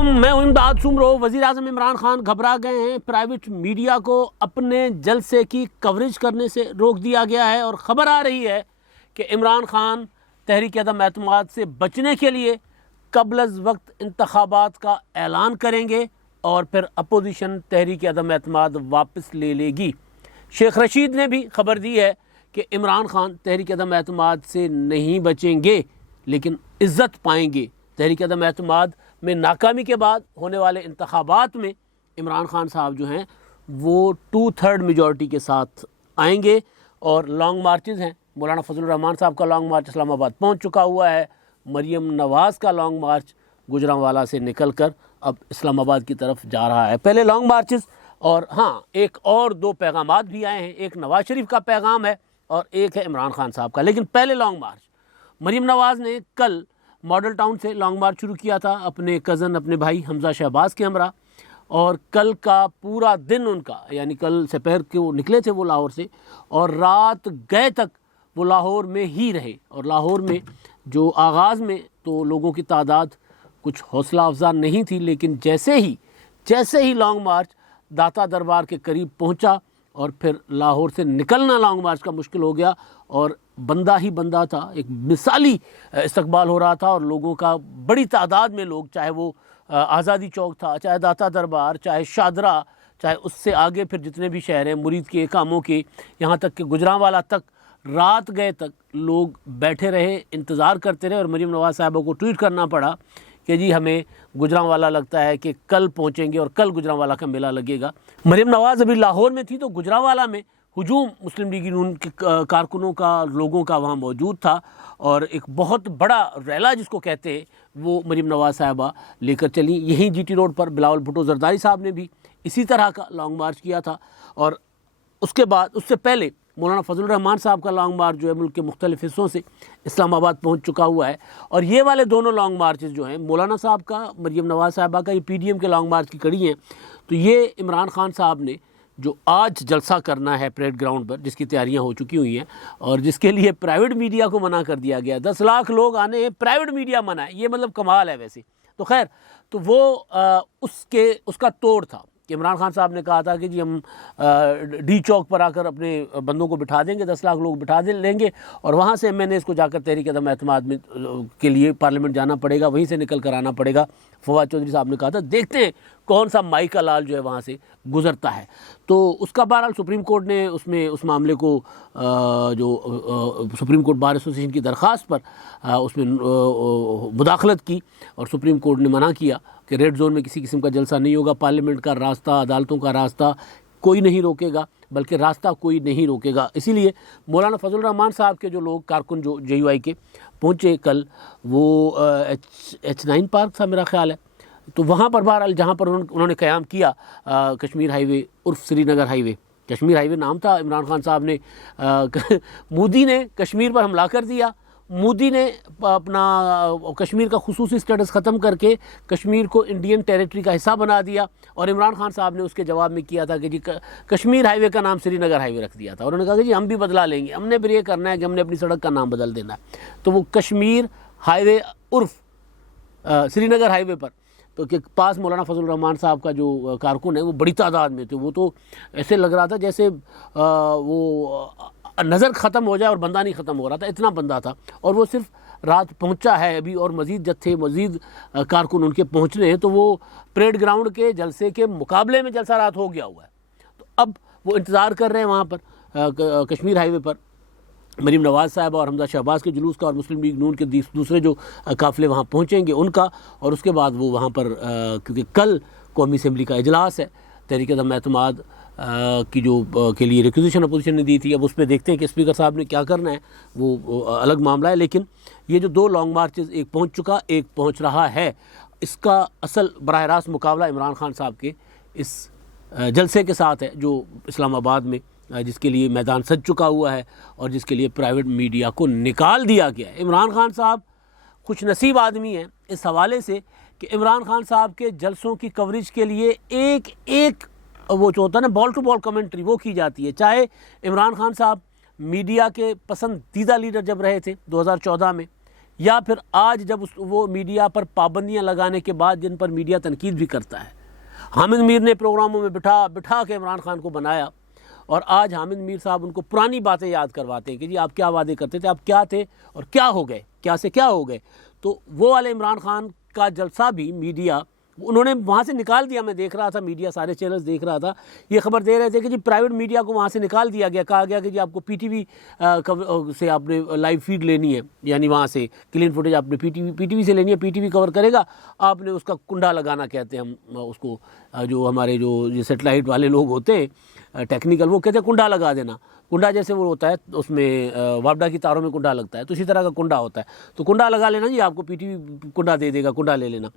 वालेकुम, मैं हूं इमदाद सुमरो। वज़ीर आज़म इमरान खान घबरा गए हैं। प्राइवेट मीडिया को अपने जलसे की कवरेज करने से रोक दिया गया है और ख़बर आ रही है कि इमरान खान तहरीक अदम एतमाद से बचने के लिए क़ब्ल अज़ वक्त इंतखाबात का ऐलान करेंगे और फिर अपोजिशन तहरीक अदम एतमाद वापस ले लेगी। शेख रशीद ने भी खबर दी है कि इमरान खान तहरीक अदम एतमाद से नहीं बचेंगे लेकिन इज़्ज़त पाएंगे। तहरीक अदम एतमाद में नाकामी के बाद होने वाले इंतखाबात में इमरान खान साहब जो हैं वो 2/3 मेजॉरिटी के साथ आएंगे और लॉन्ग मार्चेस हैं। मौलाना फजलुर रहमान साहब का लॉन्ग मार्च इस्लामाबाद पहुंच चुका हुआ है। मरियम नवाज़ का लॉन्ग मार्च गुजरांवाला से निकल कर अब इस्लामाबाद की तरफ जा रहा है। पहले लॉन्ग मार्चेस और हाँ, एक और 2 पैगामात भी आए हैं। एक नवाज़ शरीफ का पैगाम है और एक है इमरान खान साहब का। लेकिन पहले लॉन्ग मार्च मरियम नवाज़ ने कल मॉडल टाउन से लॉन्ग मार्च शुरू किया था अपने कज़न, अपने भाई हमज़ा शहबाज के हमरा, और कल का पूरा दिन उनका, यानी कल दोपहर के वो निकले थे वो लाहौर से और रात गए तक वो लाहौर में ही रहे। और लाहौर में जो आगाज़ में तो लोगों की तादाद कुछ हौसला अफजा नहीं थी, लेकिन जैसे ही लॉन्ग मार्च दाता दरबार के करीब पहुंचा और फिर लाहौर से निकलना लॉन्ग मार्च का मुश्किल हो गया और बंदा ही बंदा था। एक मिसाली इस्तकबाल हो रहा था और लोगों का बड़ी तादाद में लोग, चाहे वो आज़ादी चौक था, चाहे दाता दरबार, चाहे शादरा, चाहे उससे आगे फिर जितने भी शहर हैं मुरीद के, कामों के, यहाँ तक कि गुजरांवाला तक, रात गए तक लोग बैठे रहे, इंतज़ार करते रहे। और मरीम नवाज़ साहबा को ट्वीट करना पड़ा कि जी हमें गुजरांवाला लगता है कि कल पहुँचेंगे और कल गुजरांवाला का मेला लगेगा। मरीम नवाज़ अभी लाहौर में थी तो गुजरांवाला में हुजूम मुस्लिम लीग नून के कारकुनों का, लोगों का वहाँ मौजूद था और एक बहुत बड़ा रैला जिसको कहते हैं वो मरीम नवाज़ साहबा लेकर चली। यहीं जीटी रोड पर बिलावल भुट्टो जरदारी साहब ने भी इसी तरह का लॉन्ग मार्च किया था। और उसके बाद, उससे पहले मौलाना फजलुर रहमान साहब का लॉन्ग मार्च जो है मुल्क के मुख्तलिफ हिस्सों से इस्लामाबाद पहुँच चुका हुआ है। और ये वाले दोनों लॉन्ग मार्चेस जो हैं, मौलाना साहब का, मरीम नवाज़ साहबा का, ये PDM के लॉन्ग मार्च की कड़ी हैं। तो ये इमरान खान साहब ने जो आज जलसा करना है परेड ग्राउंड पर, जिसकी तैयारियां हो चुकी हुई हैं और जिसके लिए प्राइवेट मीडिया को मना कर दिया गया, 10 लाख लोग आने हैं, प्राइवेट मीडिया मना है, ये मतलब कमाल है वैसे तो। खैर, तो वो उसका तोड़ था कि इमरान खान साहब ने कहा था कि जी हम डी चौक पर आकर अपने बंदों को बिठा देंगे, 10 लाख लोग बिठा लेंगे और वहाँ से MNAs को जाकर तहरीक अदम एतमाद में के लिए पार्लियामेंट जाना पड़ेगा, वहीं से निकल कर आना पड़ेगा। फवाद चौधरी साहब ने कहा था, देखते हैं कौन सा माई का लाल जो है वहाँ से गुजरता है। तो उसका बहरहाल सुप्रीम कोर्ट ने उस मामले को जो सुप्रीम कोर्ट बार एसोसिएशन की दरख्वास्त पर उसमें मुदाखलत की और सुप्रीम कोर्ट ने मना किया कि रेड जोन में किसी किस्म का जलसा नहीं होगा। पार्लियामेंट का रास्ता, अदालतों का रास्ता कोई नहीं रोकेगा, बल्कि रास्ता कोई नहीं रोकेगा। इसीलिए मौलाना फजलुर रहमान साहब के जो लोग कारकुन जो JUI के पहुँचे कल, वो H9 पार्क था मेरा ख्याल है, तो वहाँ पर बहरहाल जहाँ पर उन्होंने क़याम किया कश्मीर हाईवे उर्फ श्रीनगर हाईवे, कश्मीर हाईवे नाम था। इमरान खान साहब ने मोदी ने कश्मीर पर हमला कर दिया। मोदी ने अपना कश्मीर का खुसूसी स्टेटस ख़त्म करके कश्मीर को इंडियन टेरिटरी का हिस्सा बना दिया और इमरान खान साहब ने उसके जवाब में किया था कि जी कश्मीर हाईवे का नाम श्रीनगर हाईवे रख दिया था और उन्होंने कहा कि जी हम भी बदला लेंगे, हमने भी ये करना है कि हमने अपनी सड़क का नाम बदल देना है। तो वो कश्मीर हाईवे उर्फ श्रीनगर हाईवे पर तो के पास मौलाना फजलुर रहमान साहब का जो कारकुन है वो बड़ी तादाद में थे। वो तो ऐसे लग रहा था जैसे वो नज़र ख़त्म हो जाए और बंदा नहीं ख़त्म हो रहा था, इतना बंदा था। और वो सिर्फ रात पहुंचा है अभी और मज़ीद जत्थे, मज़ीद कारकुन उनके पहुंचने हैं। तो वो परेड ग्राउंड के जलसे के मुकाबले में जलसा रात हो गया हुआ है। तो अब वो इंतज़ार कर रहे हैं वहाँ पर कश्मीर हाईवे पर मरीम नवाज़ साहब और हमज़ा शहबाज के जुलूस का और मुस्लिम लीग नून के दूसरे जो काफ़िले वहाँ पहुँचेंगे उनका। और उसके बाद वो वहाँ पर क्योंकि कल कौमी असम्बली का इजलास है, तहरीक अदम एतमाद की जो के लिए रिक्वेजिशन अपोजिशन ने दी थी, अब उस पर देखते हैं कि स्पीकर साहब ने क्या करना है, वो अलग मामला है। लेकिन ये जो 2 लॉन्ग मार्चेस, एक पहुँच चुका, एक पहुँच रहा है, इसका असल बराह रास्त मुकाबला इमरान खान साहब के इस जलसे के साथ है जो इस्लामाबाद में, जिसके लिए मैदान सज चुका हुआ है और जिसके लिए प्राइवेट मीडिया को निकाल दिया गया है। इमरान खान साहब खुश नसीब आदमी हैं इस हवाले से कि इमरान खान साहब के जलसों की कवरेज के लिए एक वो जो होता है ना बॉल टू बॉल कमेंट्री, वो की जाती है। चाहे इमरान खान साहब मीडिया के पसंदीदा लीडर जब रहे थे 2014 में, या फिर आज जब वो मीडिया पर पाबंदियां लगाने के बाद जिन पर मीडिया तनकीद भी करता है। हामिद मीर ने प्रोग्रामों में बिठा के इमरान खान को बनाया और आज हामिद मीर साहब उनको पुरानी बातें याद करवाते हैं कि जी आप क्या वादे करते थे, आप क्या थे और क्या हो गए, क्या से क्या हो गए। तो वो वाले इमरान खान का जलसा भी मीडिया उन्होंने वहाँ से निकाल दिया। मैं देख रहा था, मीडिया सारे चैनल्स देख रहा था, ये खबर दे रहे थे कि जी प्राइवेट मीडिया को वहाँ से निकाल दिया गया। कहा गया कि जी आपको पीटीवी से आपने लाइव फीड लेनी है, यानी वहाँ से क्लीन फुटेज आपने पीटीवी से लेनी है, पीटीवी कवर करेगा, आपने उसका कुंडा लगाना कहते हैं हम उसको, जो हमारे जो सेटेलाइट वाले लोग होते हैं टेक्निकल, वो कहते हैं कुंडा लगा देना। कुंडा जैसे वो होता है उसमें वापडा की तारों में कुंडा लगता है, तो इसी तरह का कुंडा होता है, तो कुंडा लगा लेना जी, आपको पीटीवी कुंडा दे देगा, कुंडा ले लेना।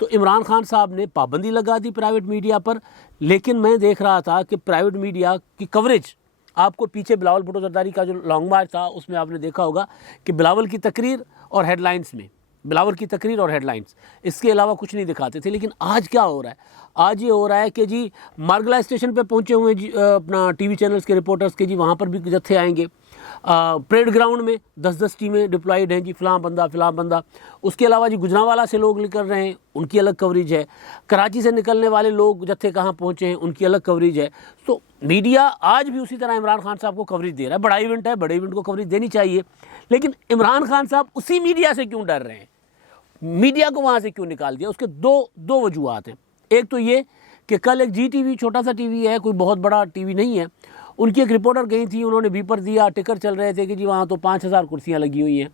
तो इमरान खान साहब ने पाबंदी लगा दी प्राइवेट मीडिया पर, लेकिन मैं देख रहा था कि प्राइवेट मीडिया की कवरेज, आपको पीछे बिलावल भुट्टो जरदारी का जो लॉन्ग मार्च था उसमें आपने देखा होगा कि बिलावल की तकरीर और हेडलाइंस में, बिलावल की तकरीर और हेडलाइंस, इसके अलावा कुछ नहीं दिखाते थे। लेकिन आज क्या हो रहा है, आज ये हो रहा है कि जी मार्गला स्टेशन पे पहुंचे हुए जी अपना टीवी चैनल्स के रिपोर्टर्स के जी वहाँ पर भी जत्थे आएंगे। परेड ग्राउंड में 10-10 टीमें डिप्लॉयड हैं जी, फ़लाँ बंदा। उसके अलावा जी गुजरांवाला से लोग निकल रहे हैं, उनकी अलग कवरेज है। कराची से निकलने वाले लोग जत्थे कहाँ पहुँचे हैं, उनकी अलग कवरेज है। तो मीडिया आज भी उसी तरह इमरान खान साहब को कवरेज दे रहा है। बड़ा इवेंट है, बड़े इवेंट को कवरेज देनी चाहिए, लेकिन इमरान खान साहब उसी मीडिया से क्यों डर रहे हैं, मीडिया को वहाँ से क्यों निकाल दिया? उसके दो वजूहत हैं। एक तो ये कि कल एक जी टीवी, छोटा सा टीवी है, कोई बहुत बड़ा टीवी नहीं है, उनकी एक रिपोर्टर गई थी, उन्होंने बीपर दिया, टिकर चल रहे थे कि जी वहाँ तो 5000 कुर्सियाँ लगी हुई हैं,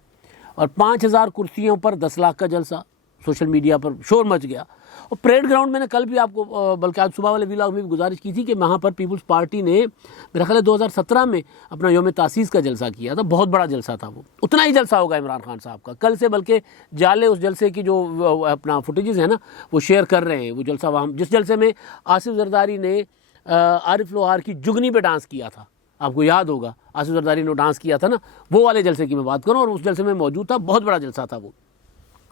और 5000 कुर्सियों पर 10 लाख का जलसा, सोशल मीडिया पर शोर मच गया। और परेड ग्राउंड मैंने कल भी आपको, बल्कि आज सुबह वाले व्लॉग में भी गुजारिश की थी कि वहाँ पर पीपल्स पार्टी ने मेरा ख्याल है 2017 में अपना यौम तासीस का जलसा किया था, बहुत बड़ा जलसा था वो। उतना ही जलसा होगा इमरान खान साहब का कल से, बल्कि जाले उस जलसे की जो अपना फुटेजेस है ना वो शेयर कर रहे हैं। वो जलसा वहाँ, जिस जलसे में आसिफ जरदारी ने आरिफ लोहार की जुगनी पे डांस किया था, आपको याद होगा, आसिफ जरदारी ने डांस किया था ना, वो वाले जलसे की मैं बात करूँ, और उस जलसे में मौजूद था, बहुत बड़ा जलसा था वो।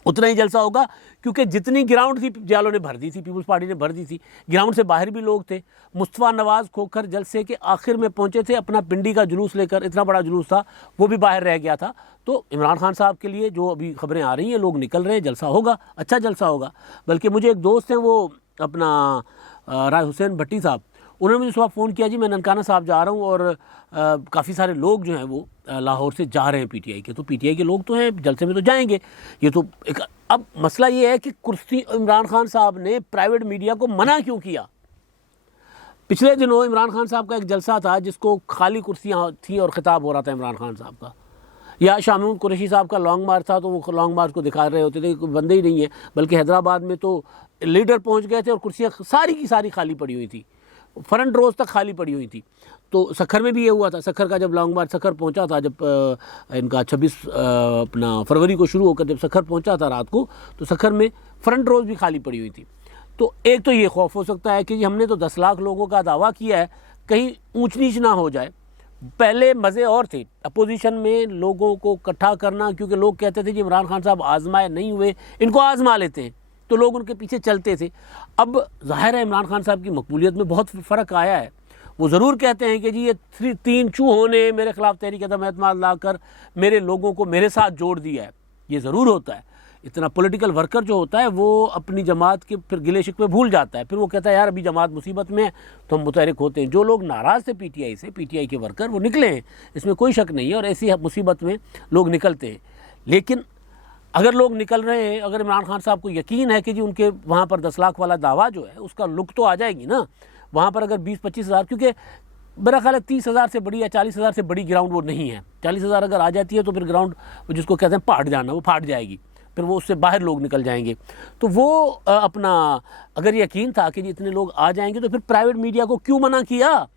उतना ही जलसा होगा क्योंकि जितनी ग्राउंड थी जालों ने भर दी थी, पीपल्स पार्टी ने भर दी थी, ग्राउंड से बाहर भी लोग थे। मुस्तफ़ा नवाज़ खोखर जलसे के आखिर में पहुंचे थे अपना पिंडी का जुलूस लेकर, इतना बड़ा जुलूस था, वो भी बाहर रह गया था। तो इमरान खान साहब के लिए जो अभी खबरें आ रही हैं, लोग निकल रहे हैं, जलसा होगा, अच्छा जलसा होगा। बल्कि मुझे एक दोस्त हैं, वो अपना राय हुसैन भट्टी साहब, उन्होंने मुझे सुबह फ़ोन किया, जी मैं ननकाना साहब जा रहा हूँ, और काफ़ी सारे लोग जो हैं वो लाहौर से जा रहे हैं पीटीआई के। तो पीटीआई के लोग तो हैं, जलसे में तो जाएंगे, ये तो एक। अब मसला ये है कि कुर्सी इमरान खान साहब ने प्राइवेट मीडिया को मना क्यों किया? पिछले दिनों इमरान खान साहब का एक जलसा था जिसको खाली कुर्सियाँ थी और खिताब हो रहा था इमरान खान साहब का, या शामीम कुरैशी साहब का लॉन्ग मार्च था, तो वो लॉन्ग मार्च को दिखा रहे होते थे, कोई बंदे ही नहीं है। बल्कि हैदराबाद में तो लीडर पहुँच गए थे और कुर्सियाँ सारी की सारी खाली पड़ी हुई थी, फ्रंट रोज तक खाली पड़ी हुई थी। तो सखर में भी ये हुआ था, सखर का जब लॉन्ग मार्च सखर पहुंचा था, जब इनका 26 अपना फरवरी को शुरू होकर जब सखर पहुंचा था रात को, तो सखर में फ्रंट रोज भी खाली पड़ी हुई थी। तो एक तो ये खौफ हो सकता है कि हमने तो 10 लाख लोगों का दावा किया है, कहीं ऊंच नीच ना हो जाए। पहले मज़े और थे अपोजिशन में लोगों को इकट्ठा करना, क्योंकि लोग कहते थे कि इमरान खान साहब आजमाए नहीं हुए, इनको आजमा लेते हैं, तो लोग उनके पीछे चलते थे। अब जाहिर है इमरान खान साहब की मकबूलियत में बहुत फ़र्क आया है। वो ज़रूर कहते हैं कि जी ये 3 चूहों ने मेरे ख़िलाफ़ तहरीक अदम एतमाद लाकर मेरे लोगों को मेरे साथ जोड़ दिया है, ये ज़रूर होता है। इतना पॉलिटिकल वर्कर जो होता है वो अपनी जमात के फिर गिले शिकवे भूल जाता है, फिर वो कहता है यार अभी जमात मुसीबत में है, तो हम मुतहरिक होते हैं। जो लोग नाराज़ थे पीटीआई से, पीटीआई के वर्कर, वो निकले हैं, इसमें कोई शक नहीं है, और ऐसी मुसीबत में लोग निकलते हैं। लेकिन अगर लोग निकल रहे हैं, अगर इमरान खान साहब को यकीन है कि जी उनके वहाँ पर 10 लाख वाला दावा जो है उसका लुक तो आ जाएगी ना, वहाँ पर अगर 20-25 हज़ार, क्योंकि मेरा ख्याल है 30,000 से बड़ी या 40,000 से बड़ी ग्राउंड वो नहीं है। 40,000 अगर आ जाती है तो फिर ग्राउंड जिसको कहते हैं फाट जाना, वो फाट जाएगी, फिर वो उससे बाहर लोग निकल जाएंगे। तो वो अपना अगर यकीन था कि जी इतने लोग आ जाएंगे, तो फिर प्राइवेट मीडिया को क्यों मना किया?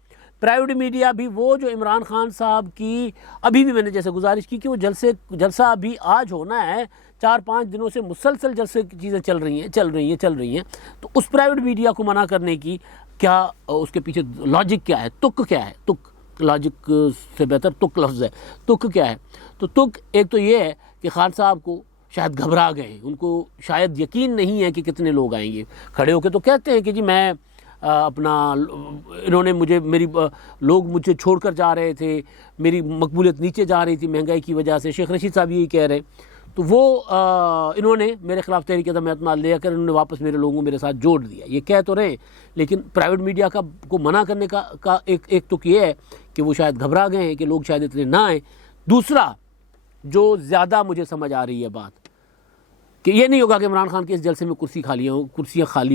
प्राइवेट मीडिया भी वो जो इमरान खान साहब की, अभी भी मैंने जैसे गुजारिश की कि वो जलसा अभी आज होना है, 4-5 दिनों से मुसलसल जलसे की चीज़ें चल रही हैं, तो उस प्राइवेट मीडिया को मना करने की क्या, उसके पीछे लॉजिक क्या है, तुक क्या है? तुक, लॉजिक से बेहतर तुक लफ्ज़ है। तुक क्या है? तो तुक एक तो ये है कि खान साहब को शायद घबरा गए, उनको शायद यकीन नहीं है कि कितने लोग आएंगे। खड़े होकर तो कहते हैं कि जी मैं अपना, इन्होंने मुझे, लोग मुझे छोड़कर जा रहे थे, मेरी मकबूलियत नीचे जा रही थी महंगाई की वजह से। शेख रशीद साहब यही कह रहे हैं। तो वो इन्होंने मेरे खिलाफ तहरीक अदम एतमाद ले कर इन्होंने वापस मेरे लोगों को मेरे साथ जोड़ दिया। ये कह तो रहे, लेकिन प्राइवेट मीडिया को मना करने का एक तुक ये है कि वो शायद घबरा गए हैं कि लोग शायद इतने ना आए। दूसरा जो ज़्यादा मुझे समझ आ रही है बात, कि ये नहीं होगा कि इमरान खान के इस जलसे में कुर्सियाँ खाली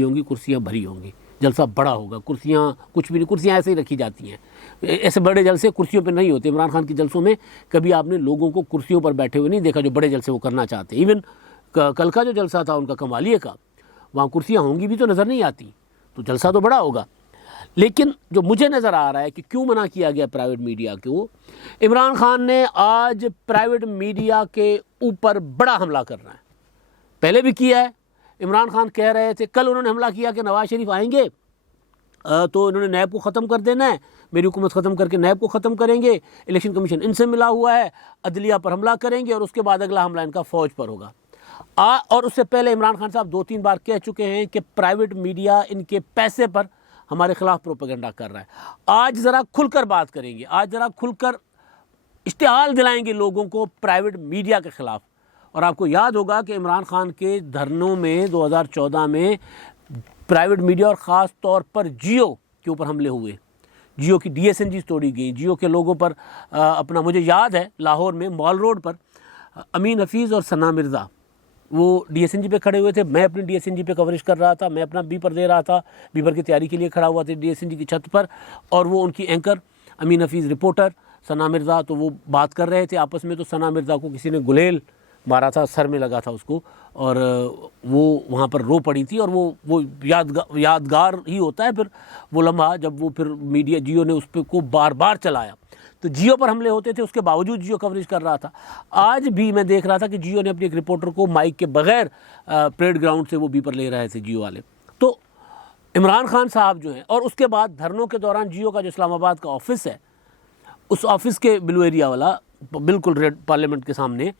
होंगी, कुर्सियाँ भरी होंगी, जलसा बड़ा होगा, कुर्सियाँ कुछ भी नहीं, कुर्सियाँ ऐसे ही रखी जाती हैं। ऐसे बड़े जलसे कुर्सियों पे नहीं होते। इमरान खान के जलसों में कभी आपने लोगों को कुर्सियों पर बैठे हुए नहीं देखा जो बड़े जलसे वो करना चाहते। इवन कल का जो जलसा था उनका कमालिए का, वहाँ कुर्सियाँ होंगी भी तो नज़र नहीं आती, तो जलसा तो बड़ा होगा। लेकिन जो मुझे नज़र आ रहा है कि क्यों मना किया गया प्राइवेट मीडिया को, इमरान खान ने आज प्राइवेट मीडिया के ऊपर बड़ा हमला करना है। पहले भी किया है। इमरान खान कह रहे थे, कल उन्होंने हमला किया कि नवाज शरीफ आएंगे तो इन्होंने नैब को ख़त्म कर देना है, मेरी हुकूमत ख़त्म करके नैब को ख़त्म करेंगे, इलेक्शन कमीशन इनसे मिला हुआ है, अदलिया पर हमला करेंगे और उसके बाद अगला हमला इनका फ़ौज पर होगा। और उससे पहले इमरान खान साहब 2-3 बार कह चुके हैं कि प्राइवेट मीडिया इनके पैसे पर हमारे ख़िलाफ़ प्रोपेगेंडा कर रहा है। आज ज़रा खुलकर बात करेंगे, आज ज़रा खुलकर इश्तिहाल दिलाएंगे लोगों को प्राइवेट मीडिया के ख़िलाफ़। और आपको याद होगा कि इमरान खान के धरनों में 2014 में प्राइवेट मीडिया और ख़ास तौर पर जियो के ऊपर हमले हुए, जियो की DSNG तोड़ी गई, जियो के लोगों पर अपना, मुझे याद है लाहौर में मॉल रोड पर अमीन हफीज़ और सना मिर्ज़ा वो DSNG पे खड़े हुए थे। मैं अपनी DSNG पे कवरेज कर रहा था, मैं अपना बीपर दे रहा था, बीपर की तैयारी के लिए खड़ा हुआ था DSNG की छत पर, और वो उनकी एंकर अमीन हफीज़ रिपोर्टर, सना मिर्ज़ा, तो वो बात कर रहे थे आपस में। तो सना मिर्ज़ा को किसी ने गुलेल मारा था, सर में लगा था उसको, और वो वहाँ पर रो पड़ी थी। और वो यादगार ही होता है फिर वो लम्हा, जब वो फिर मीडिया जियो ने उस पर को बार बार चलाया। तो जियो पर हमले होते थे, उसके बावजूद जियो कवरेज कर रहा था। आज भी मैं देख रहा था कि जियो ने अपने एक रिपोर्टर को माइक के बगैर परेड ग्राउंड से वो बीपर ले रहे थे जियो वाले। तो इमरान खान साहब जो हैं, और उसके बाद धरनों के दौरान जियो का जो इस्लामाबाद का ऑफिस है, उस ऑफिस के ब्लू एरिया वाला बिल्कुल रेड पार्लियामेंट के सामने,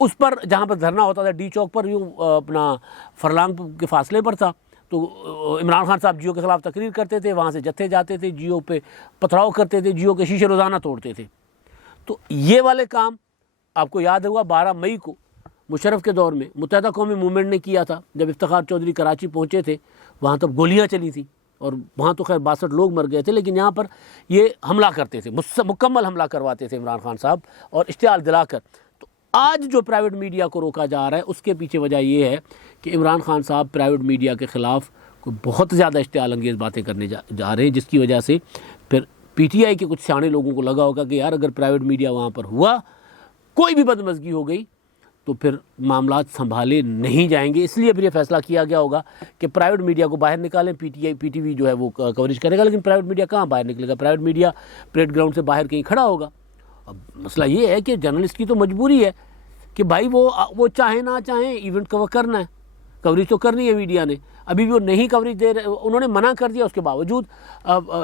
उस पर जहाँ पर धरना होता था डी चौक पर, यूँ अपना फरलांग के फासले पर था। तो इमरान खान साहब जियो के ख़िलाफ़ तकरीर करते थे, वहाँ से जत्थे जाते थे, जियो पे पथराव करते थे, जियो के शीशे रोज़ाना तोड़ते थे। तो ये वाले काम आपको याद होगा 12 मई को मुशर्रफ के दौर में मुत्तहिदा कौमी मूवमेंट ने किया था। जब इफ्तिखार चौधरी कराची पहुँचे थे, वहाँ तब गोलियाँ चली थी और वहाँ तो खैर 62 लोग मर गए थे, लेकिन यहाँ पर ये हमला करते थे, मुकम्मल हमला करवाते थे इमरान खान साहब और इश्तिहाल दिलाकर। तो आज जो प्राइवेट मीडिया को रोका जा रहा है, उसके पीछे वजह ये है कि इमरान खान साहब प्राइवेट मीडिया के ख़िलाफ़ कोई बहुत ज़्यादा इश्तिहाल अंगेज़ बातें करने जा रहे हैं, जिसकी वजह से फिर PTI के कुछ सियाने लोगों को लगा होगा कि यार अगर प्राइवेट मीडिया वहाँ पर हुआ, कोई भी बदमज़गी हो गई, तो फिर मामला संभाले नहीं जाएंगे। इसलिए फिर ये फैसला किया गया होगा कि प्राइवेट मीडिया को बाहर निकालें, PTV जो है वो कवरेज करेगा। लेकिन प्राइवेट मीडिया कहाँ बाहर निकलेगा? प्राइवेट मीडिया परेड ग्राउंड से बाहर कहीं खड़ा होगा। अब मसला ये है कि जर्नलिस्ट की तो मजबूरी है कि भाई वो चाहे ना चाहे इवेंट कवर करना है, कवरेज तो करनी है मीडिया ने। अभी भी वो नहीं कवरेज दे रहे, उन्होंने मना कर दिया, उसके बावजूद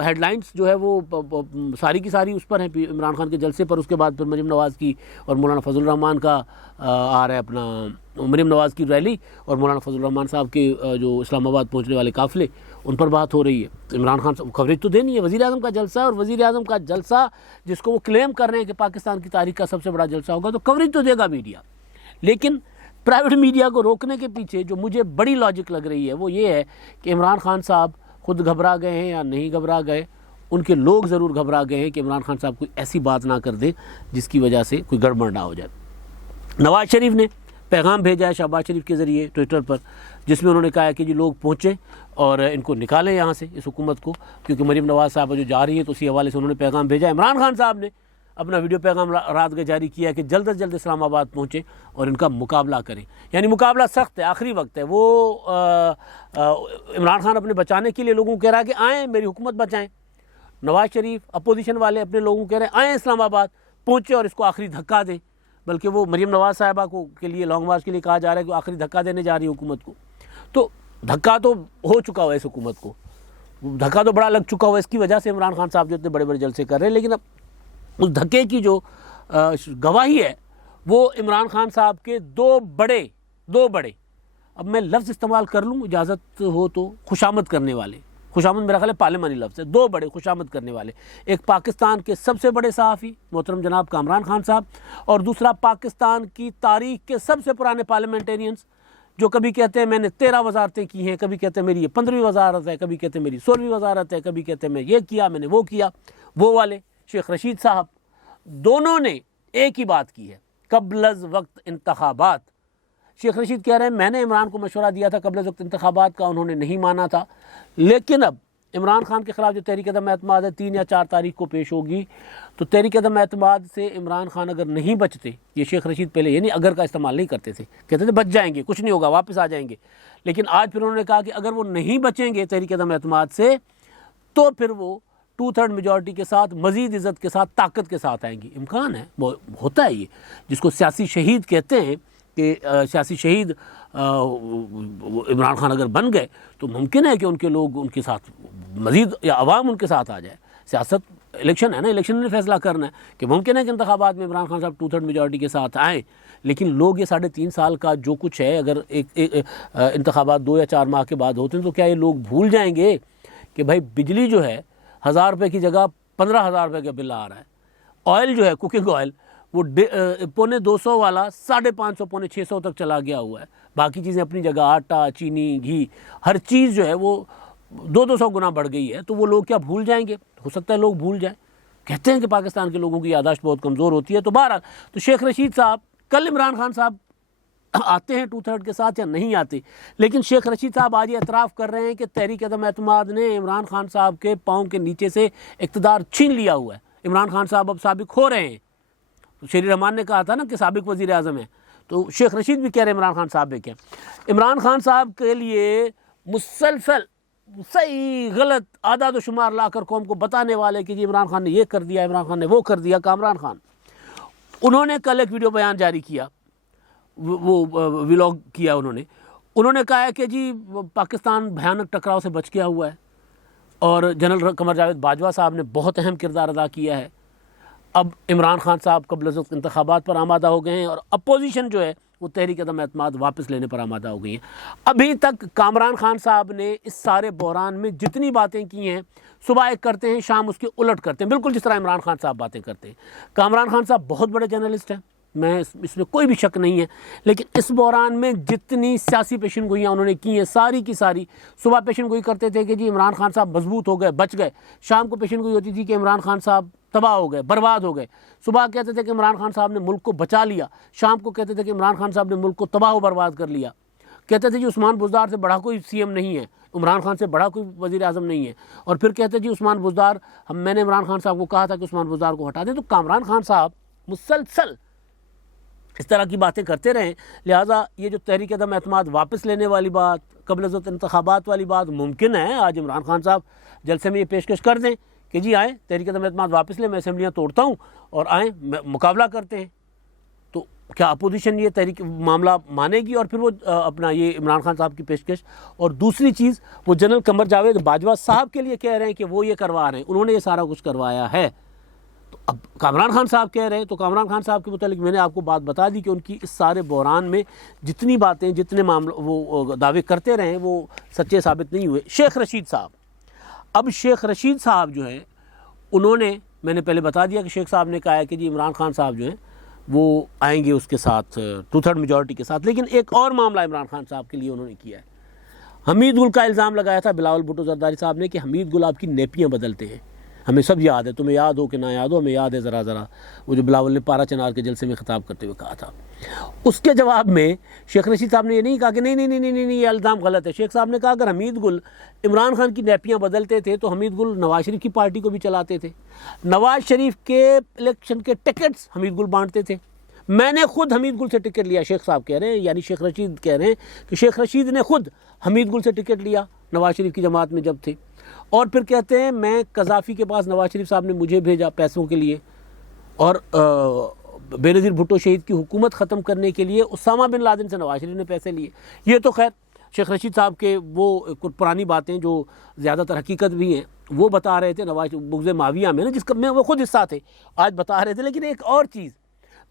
हेडलाइंस जो है वो सारी की सारी उस पर हैं, इमरान खान के जलसे पर। उसके बाद फिर मरीम नवाज़ की और मौलाना फजल रहमान का आ रहा है अपना मरीम नवाज़ की रैली और मौलाना फजल रहमान साहब के जो इस्लामाबाद पहुंचने वाले काफ़िले, उन पर बात हो रही है। तो इमरान खान कवरेज तो देनी है। वज़ीर आज़म का जलसा, और वज़ीर आज़म का जलसा जिसको वो क्लेम कर रहे हैं कि पाकिस्तान की तारीख का सबसे बड़ा जलसा होगा, तो कवरेज तो देगा मीडिया। लेकिन प्राइवेट मीडिया को रोकने के पीछे जो मुझे बड़ी लॉजिक लग रही है वो ये है कि इमरान खान साहब खुद घबरा गए हैं या नहीं घबरा गए, उनके लोग ज़रूर घबरा गए हैं कि इमरान खान साहब कोई ऐसी बात ना कर दें जिसकी वजह से कोई गड़बड़ ना हो जाए। नवाज़ शरीफ ने पैगाम भेजा है शहबाज शरीफ के ज़रिए ट्विटर पर, जिसमें उन्होंने कहा है कि जी लोग पहुँचे और इनको निकालें यहाँ से, इस हुकूमत को, क्योंकि मरीम नवाज़ साहब जो जा रही है। तो उसी हवाले से उन्होंने पैगाम भेजा। इमरान खान साहब ने अपना वीडियो पैगाम रात को जारी किया कि जल्द से जल्द इस्लामाबाद पहुँचे और इनका मुकाबला करें। यानी मुकाबला सख्त है, आखिरी वक्त है। वो इमरान खान अपने बचाने के लिए लोगों को कह रहा है कि आएँ मेरी हुकूमत बचाएं। नवाज़ शरीफ अपोजिशन वाले अपने लोगों को कह रहे हैं आएँ इस्लामाबाद पहुँचे और इसको आखिरी धक्का दें। बल्कि वो मरीम नवाज़ साहिबा को के लिए लॉन्ग मार्च के लिए कहा जा रहा है कि आखिरी धक्का देने जा रही है हुकूमत को। तो धक्का तो हो चुका हुआ है इस हुकूमत को, धक्का तो बड़ा लग चुका हुआ है। इसकी वजह से इमरान खान साहब जो इतने बड़े बड़े जलसे कर रहे हैं। लेकिन अब उस धक्के की जो गवाही है वो इमरान खान साहब के दो बड़े, अब मैं लफ्ज़ इस्तेमाल कर लूँ इजाज़त हो तो, खुशामद करने वाले खुशामद मेरा ख्याल है पार्लिमानी लफ्ज़ है, दो बड़े खुशामद करने वाले, एक पाकिस्तान के सबसे बड़े सहाफ़ी मोहतरम जनाब कामरान खान साहब, और दूसरा पाकिस्तान की तारीख़ के सबसे पुराने पार्लियामेंटेरियंस जो कभी कहते हैं मैंने 13 वजारतें की हैं, कभी कहते हैं मेरी ये 15वीं वजारत है, कभी कहते हैं मेरी 16वीं वजारत है, कभी कहते हैं मैं ये किया, मैंने वो किया, वो वाले शेख रशीद साहब, दोनों ने एक ही बात की है, कब्ल वक्त इंतखाबात। शेख रशीद कह रहे हैं मैंने इमरान को मशवरा दिया था कब्ल वक्त इंतखाबात का, उन्होंने नहीं माना था, लेकिन अब इमरान खान के ख़िलाफ़ जो तहरीक अदम एतमाद है 3 या 4 तारीख को पेश होगी, तो तहरीक अदम एतमाद से इमरान खान अगर नहीं बचते, ये शेख रशीद पहले ये नहीं अगर का इस्तेमाल नहीं करते थे, कहते थे बच जाएंगे, कुछ नहीं होगा, वापस आ जाएंगे, लेकिन आज फिर उन्होंने कहा कि अगर वो नहीं बचेंगे तहरीक अदम एतमाद से, तो फिर वो 2/3 मेजॉरिटी के साथ, मज़ीद इज़्ज़त के साथ, ताकत के साथ आएंगी। इम्कान है, वो होता है ये, जिसको सियासी शहीद कहते हैं कि सियासी शहीद इमरान खान अगर बन गए तो मुमकिन है कि उनके लोग उनके साथ मज़ीद या अवाम उनके साथ आ जाए। सियासत इलेक्शन है ना, इलेक्शन ने फैसला करना है कि मुमकिन है कि इंतखाबात में इमरान खान साहब 2/3 मेजॉरिटी के साथ आएँ, लेकिन लोग ये 3.5 साल का जो कुछ है, अगर इंतखाबात 2 या 4 माह के बाद होते हैं तो क्या ये लोग भूल जाएंगे कि भाई बिजली जो है 1000 रुपये की जगह 15,000 रुपये का बिल आ रहा है, ऑयल जो है कुकिंग ऑयल वो 250 वाला 550 600 तक चला गया हुआ है, बाकी चीज़ें अपनी जगह, आटा, चीनी, घी, हर चीज़ जो है वो 200 गुना बढ़ गई है। तो वो लोग क्या भूल जाएंगे? हो सकता है लोग भूल जाएं। कहते हैं कि पाकिस्तान के लोगों की याददाश्त बहुत कमज़ोर होती है। तो बहरहाल तो शेख रशीद साहब कल इमरान खान साहब आते हैं 2/3 के साथ या नहीं आते, लेकिन शेख रशीद साहब आज ये एतराफ़ कर रहे हैं कि तहरीक अदम एतमाद ने इमरान खान साहब के पाँव के नीचे से इक़्तिदार छीन लिया हुआ है। इमरान खान साहब अब साबिक हो रहे हैं। शेर रहमान ने कहा था ना कि साबिक वज़ीर आज़म है, तो शेख रशीद भी कह रहे हैं इमरान खान साहब भी क्या। इमरान खान साहब के लिए मुसलसल सही गलत आदाद व शुमार लाकर कौम को बताने वाले कि जी इमरान खान ने ये कर दिया, इमरान खान ने वो कर दिया। कामरान खान उन्होंने कल एक वीडियो बयान जारी किया, वो व्लॉग किया, उन्होंने कहा है कि जी पाकिस्तान भयानक टकराव से बच गया हुआ है और जनरल कमर जावेद बाजवा साहब ने बहुत अहम किरदार अदा किया है। अब इमरान खान साहब कब्ल वक्त इंतखाबात पर आमादा हो गए हैं और अपोजिशन जो है वो तहरीक अदम एतमाद वापस लेने पर आमादा हो गई हैं। अभी तक कामरान खान साहब ने इस सारे बहरान में जितनी बातें की हैं, सुबह एक करते हैं, शाम उसके उलट करते हैं, बिल्कुल जिस तरह इमरान खान साहब बातें करते हैं। कामरान खान साहब बहुत बड़े जर्नलिस्ट हैं, मैं इसमें कोई भी शक नहीं है, लेकिन इस बहरान में जितनी सियासी पेशन गोइयाँ उन्होंने की हैं सारी की सारी, सुबह पेशन गोई करते थे कि जी इमरान खान साहब मजबूत हो गए, बच गए, शाम को पेशन गोई होती थी कि इमरान खान साहब तबाह हो गए, बर्बाद हो गए। सुबह कहते थे कि इमरान खान साहब ने मुल्क को बचा लिया, शाम को कहते थे कि इमरान खान साहब ने मुल्क को तबाह व बर्बाद कर लिया। कहते थे जी उस्मान बुज़दार से बड़ा कोई सीएम नहीं है, इमरान खान से बड़ा कोई वज़ीर आज़म नहीं है, और फिर कहते जी उस्मान बुज़दार, मैंने इमरान खान साहब को कहा था कि उस्मान बुज़दार को हटा दें। तो कामरान खान साहब मुसलसल इस तरह की बातें करते रहें। लिहाजा ये जो तहरीक अदम एतमाद वापस लेने वाली बात, कब्ल वक्त इंतखाबात वाली बात, मुमकिन है आज इमरान खान साहब जलसे में ये पेशकश कर दें कि जी आएँ तहरीक अदम एतमाद वापस लें, मैं असेंबलियाँ तोड़ता हूँ और आएँ मुकाबला करते हैं। तो क्या अपोजिशन ये तहरीक मामला मानेगी और फिर वो अपना ये इमरान खान साहब की पेशकश। और दूसरी चीज़, वो जनरल कमर जावेद बाजवा साहब के लिए कह रहे हैं कि वो ये करवा रहे हैं, उन्होंने ये सारा कुछ करवाया है। तो अब कामरान खान साहब कह रहे हैं, तो कामरान खान साहब के मुतालिक मैंने आपको बात बता दी कि उनकी इस सारे बहरान में जितनी बातें, जितने मामले वो दावे करते रहे वो सच्चे साबित नहीं हुए। शेख रशीद साहब, अब शेख रशीद साहब जो है उन्होंने, मैंने पहले बता दिया कि शेख साहब ने कहा है कि जी इमरान खान साहब जो हैं वो आएंगे उसके साथ 2/3 मेजॉरिटी के साथ। लेकिन एक और मामला इमरान खान साहब के लिए उन्होंने किया है। हमीद गुल का इल्ज़ाम लगाया था बिलावल भुट्टो जरदारी साहब ने कि हमीद गुल आपकी नेपियाँ बदलते हैं। हमें सब याद है, तुम्हें याद हो कि ना याद हो, हमें याद है ज़रा ज़रा, वो जो बिलावल ने पारा चनार के जलसे में खिताब करते हुए कहा था। उसके जवाब में शेख रशीद साहब ने ये नहीं कहा कि नहीं नहीं नहीं नहीं नहीं, ये इल्ज़ाम गलत है। शेख साहब ने कहा अगर हमीद गुल इमरान खान की नेपियाँ बदलते थे तो हमीद गुल नवाज शरीफ की पार्टी को भी चलाते थे, नवाज शरीफ के इलेक्शन के टिकट्स हमीद गुल बांटते थे। मैंने खुद हमीद गुल से टिकट लिया, शेख साहब कह रहे हैं, यानी शेख रशीद कह रहे हैं कि शेख रशीद ने खुद हमीद गुल से टिकट लिया नवाज शरीफ की जमात में जब थे। और फिर कहते हैं मैं कज़ाफ़ी के पास नवाज शरीफ साहब ने मुझे भेजा पैसों के लिए, और बेनज़ीर भुट्टो शहीद की हुकूमत ख़त्म करने के लिए उसामा बिन लादेन से नवाज शरीफ ने पैसे लिए। ये तो खैर शेख रशीद साहब के वो कुछ पुरानी बातें जो ज़्यादातर हकीकत भी हैं वो बता रहे थे। नवाज बुग़्ज़ माविया में ना, जिसका मैं वो खुद हिस्सा थे, आज बता रहे थे। लेकिन एक और चीज़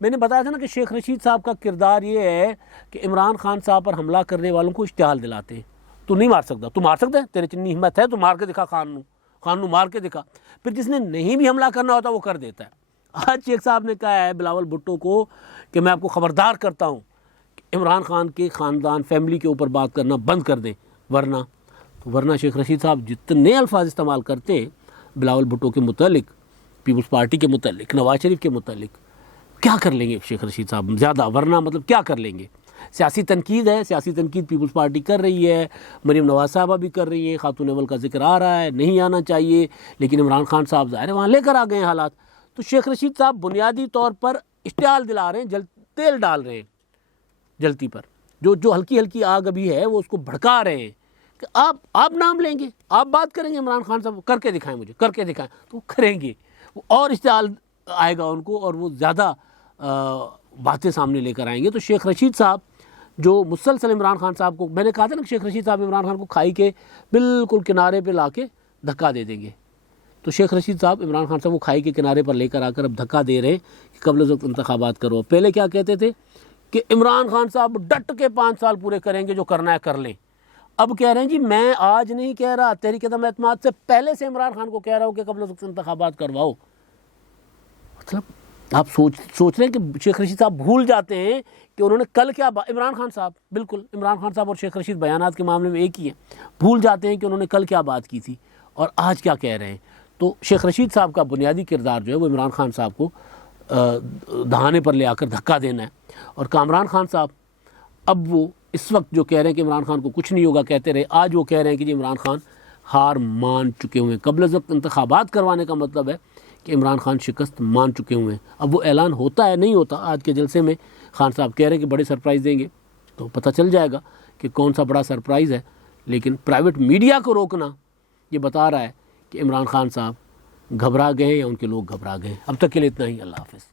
मैंने बताया था ना कि शेख रशीद साहब का किरदार ये है कि इमरान खान साहब पर हमला करने वालों को इश्तिहाल दिलाते हैं। तू नहीं मार सकता, तू मार सकता है, तेरे जितनी हिम्मत है तो मार के दिखा, खान मार के दिखा। फिर जिसने नहीं भी हमला करना होता वो कर देता है। आज शेख साहब ने कहा है बिलावल भुट्टो को कि मैं आपको ख़बरदार करता हूँ कि इमरान खान के ख़ानदान फैमिली के ऊपर बात करना बंद कर दें, वरना शेख रशीद साहब जितने अल्फाज इस्तेमाल करते बिलावल भुट्टो के मुतालिक, पीपल्स पार्टी के मुतालिक, नवाज शरीफ के मुतालिक, क्या कर लेंगे शेख रशीद साहब ज़्यादा, वरना मतलब क्या कर लेंगे। सियासी तनकीद है, सियासी तनकीद पीपल्स पार्टी कर रही है, मरीम नवाज साहबा भी कर रही है, खातून अव्वल का जिक्र आ रहा है, नहीं आना चाहिए, लेकिन इमरान खान साहब ज़ाहिर है वहाँ लेकर आ गए हैं हालात। तो शेख रशीद साहब बुनियादी तौर पर इश्तियाल दिला रहे हैं, तेल डाल रहे हैं जलती पर, जो हल्की हल्की आग अभी है वो उसको भड़का रहे हैं कि आप नाम लेंगे, आप बात करेंगे इमरान खान साहब, करके दिखाएं, मुझे करके दिखाएं, तो वो करेंगे, वो और इश्तियाल आएगा उनको और वो ज़्यादा बातें सामने लेकर आएंगे। तो शेख रशीद साहब जो मुसलसल इमरान खान साहब को, मैंने कहा था ना कि शेख रशीद साहब इमरान खान को खाई के बिल्कुल किनारे पे लाके धक्का दे देंगे, तो शेख रशीद साहब इमरान खान साहब को खाई के किनारे पर लेकर आकर अब धक्का दे रहे हैं कि कबल वक्त इंतखाबात करो। पहले क्या कहते थे कि इमरान खान साहब डट के 5 साल पूरे करेंगे, जो करना है कर लें। अब कह रहे हैं जी मैं आज नहीं कह रहा, तहरीक अदम एतमाद से पहले से इमरान खान को कह रहा हूँ कि कबल वक्त इंतखाबात करवाओ। मतलब आप सोच रहे हैं कि शेख रशीद साहब भूल जाते हैं कि उन्होंने कल क्या इमरान खान साहब, बिल्कुल इमरान खान साहब और शेख रशीद बयानात के मामले में एक ही है, भूल जाते हैं कि उन्होंने कल क्या बात की थी और आज क्या कह रहे हैं। तो शेख रशीद साहब का बुनियादी किरदार जो है वो इमरान खान साहब को दहाने पर ले आकर धक्का देना है। और कामरान खान साहब अब वो इस वक्त जो कह रहे हैं कि इमरान खान को कुछ नहीं होगा कहते रहे, आज वो कह रहे हैं कि जी इमरान खान हार मान चुके हुए हैं। कबल वक्त इंतखाबात करवाने का मतलब है कि इमरान खान शिकस्त मान चुके हुए हैं। अब वो ऐलान होता है नहीं होता, आज के जलसे में खान साहब कह रहे हैं कि बड़े सरप्राइज़ देंगे, तो पता चल जाएगा कि कौन सा बड़ा सरप्राइज़ है। लेकिन प्राइवेट मीडिया को रोकना ये बता रहा है कि इमरान खान साहब घबरा गए या उनके लोग घबरा गए। अब तक के लिए इतना ही, अल्लाह हाफ़िज़।